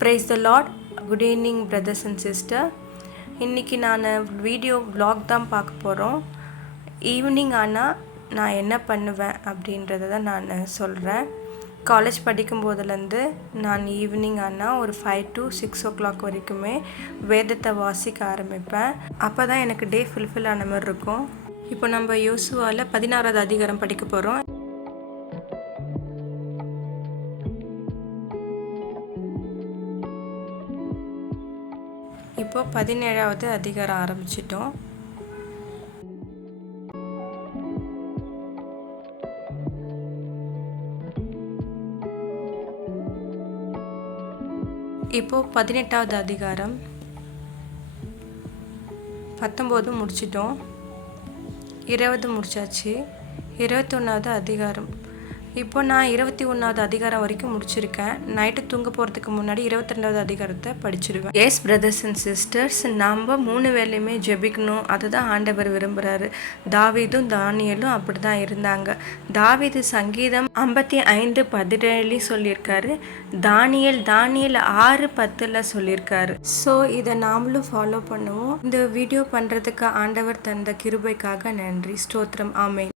Praise the Lord. Good evening brothers and sister. இன்றைக்கி நான் video vlog தான் பார்க்க போகிறோம். ஈவினிங் ஆனால் நான் என்ன பண்ணுவேன் அப்படின்றத தான் நான் சொல்கிறேன். காலேஜ் படிக்கும் போதுலேருந்து நான் ஈவினிங் ஆனால் ஒரு 5 to 6 o'clock வரைக்குமே வேதத்தை வாசிக்க ஆரம்பிப்பேன். அப்போ தான் எனக்கு டே ஃபுல்ஃபில் ஆன மாதிரி இருக்கும். இப்போ நம்ம யோசுவாவில் 16வது அதிகாரம் படிக்க போகிறோம். இப்போ 17வது அதிகாரம் ஆரம்பிச்சிட்டோம். இப்போ 18வது அதிகாரம் 19 முடிச்சிட்டோம். 20 முடிச்சாச்சு. 21வது அதிகாரம். இப்போ நான் 21வது அதிகாரம் வரைக்கும் முடிச்சிருக்கேன். நைட்டு தூங்க போகிறதுக்கு முன்னாடி 22வது அதிகாரத்தை படிச்சிடுவேன். எஸ் பிரதர்ஸ் அண்ட் சிஸ்டர்ஸ், நம்ம 3 வேளையுமே ஜெபிக்கணும். அதுதான் ஆண்டவர் விரும்புகிறாரு. தாவீதும் தானியேலும் அப்படி தான் இருந்தாங்க. தாவீது சங்கீதம் 55:17 சொல்லியிருக்காரு. தானியேல் 6:10 சொல்லியிருக்காரு. ஸோ இதை நாமளும் ஃபாலோ பண்ணுவோம். இந்த வீடியோ பண்ணுறதுக்கு ஆண்டவர் தந்த கிருபைக்காக நன்றி. ஸ்தோத்திரம். ஆமென்.